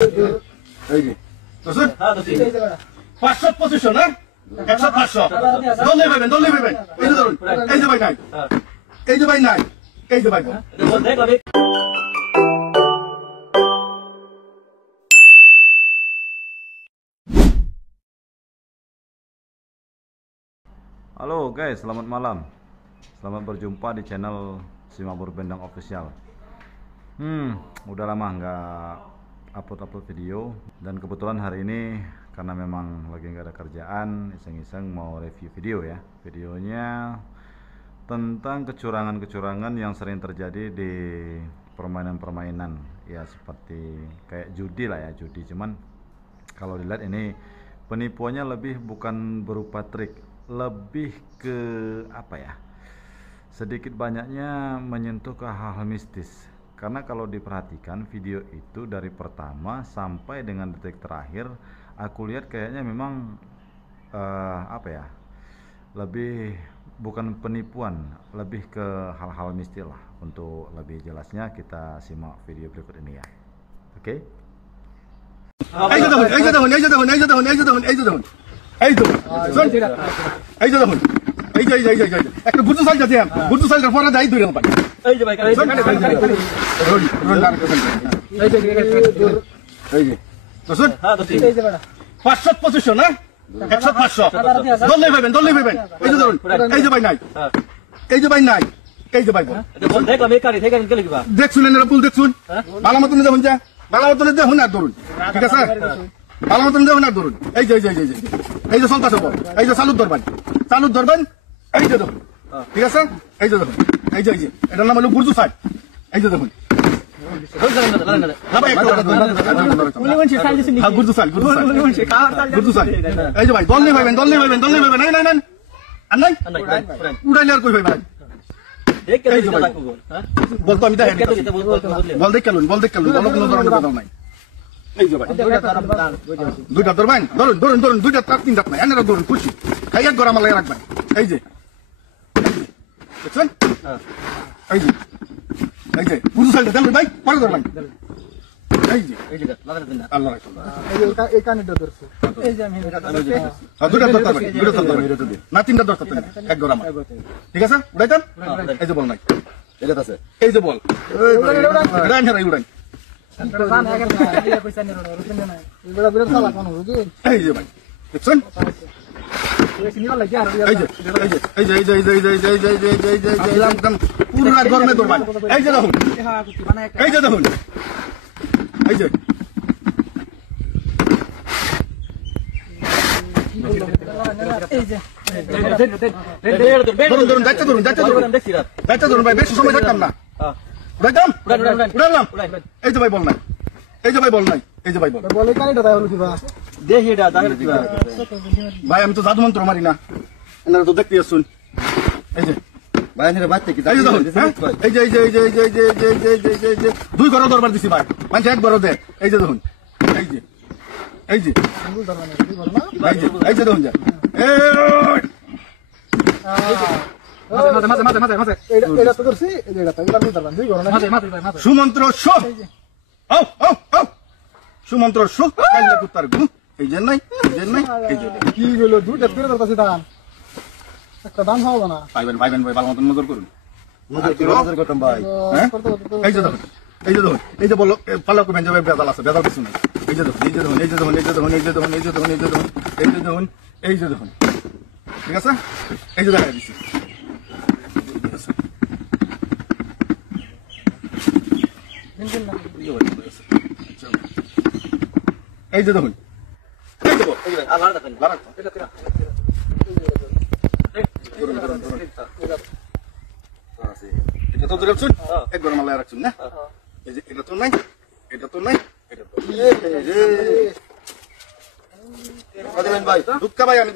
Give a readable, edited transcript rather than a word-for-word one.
এই যে দর্শন 500 পজিশন হ্যাঁ 100 500 দলে ভাবেন এই যে ধরুন এই যে ভাই নাই এই যে ভাই নাই এই যে ভাই Halo guys, selamat malam. Selamat berjumpa di channel Si Mabur Bendang Official. Udah lama nggak upload video, dan kebetulan hari ini karena memang lagi nggak ada kerjaan, iseng-iseng mau review video ya. Videonya tentang kecurangan-kecurangan yang sering terjadi di permainan-permainan ya, seperti kayak judi lah ya, judi. Cuman kalau dilihat ini penipuannya lebih bukan berupa trik, lebih ke apa ya, sedikit banyaknya menyentuh ke hal-hal mistis. Karena kalau diperhatikan video itu dari pertama sampai dengan detik terakhir, aku lihat kayaknya memang apa ya, lebih bukan penipuan, lebih ke hal-hal mistis lah. Untuk lebih jelasnya kita simak video berikut ini ya. Oke? এই যে দেখুন এই যে দেখুন এই যে একটা গুরু সাল যাচ্ছে গুরু সালটার পরে যাই দুই রকম এই যে ভাই এই যে দর্শন 500 পজিশন হ্যাঁ 100 500 দলে ভাবেন এই যে ধরুন এই যে ভাই নাই এই যে ভাই নাই এই যে ভাই দেখুন এনারা পুল দেখুন ভালো মতন দেখুন যা ভালো মতন দেখুন আর ধরুন ঠিক আছে ভালো মতন দেখুন আর ধরুন এই যে এই যে সন্তাস বল এই যে চালুর ধরবেন এই যে দেখুন ঠিক আছে এই যে দেখুন এই যে এটার নাম হলো গুরজু সাইড এই যে দেখুন গুরজু সাইড এই যে ভাই দল নেই ভাইবেন নাই আর নাই উড়াইলে আর কই ভাই ভাই বলতো আমি বল দেখ কেলুন বল কোনো ধরনের কথা নাই এই যে ভাই দুইটা ধরবেন ধরুন দুইটা তার তিনটা নাই এনারা ধরুন খুশি খাইয়া গরম লাগে রাখবেন এই যে দেখছেন এই যে পুরো সাইডে দেন ভাই পরে ধরবেন এই যে আল্লাহ এই কানেটা ধরছে এই যে আমি দুইটা ধরতে না তিনটা ধরতে এক গরম ঠিক আছে উড়াইতাম এই যে বল নাই এটা আছে এই যে বল উড়ান এই যে ভাই দেখছেন পুরা গরমে ধরবেন এই যে দেখুন এই যে ধরুন দায়িত্ব ধরুন ভাই, বেশি সময় থাকতাম না উড়াইলাম এই যে ভাই বল নাই এই যে ভাই বল ভাই আমি তো জাদু মন্ত্র মারি না, এনারা তো দেখতে আসুন এই যে দুই ঘর দরবার দিছি ভাই, মানুষ এক ঘর দে এই যে দেখুন এই যে দেখুন যা সুমন্ত্র সুমন্ত্র কুত্তার গু এই যে নাই কি হলো দুইটা ফেরত দরকার দাম একটা দাম হবে না ভাইবেন ভাই ভালো মতন নজর করুন নজর করতাম ভাই এই যে দেখুন এই যে বলো পাল্লা করবেন যে বেদাল আছে, বেদাল কিছু নাই এই যে দেখুন ঠিক আছে এই যে দেখা দিচ্ছি এই যে দেখুন এটা তো রাখছুন একবার মালায় রাখছুন না এই যে এটা তো নাই ভাই দুঃখা ভাই আমি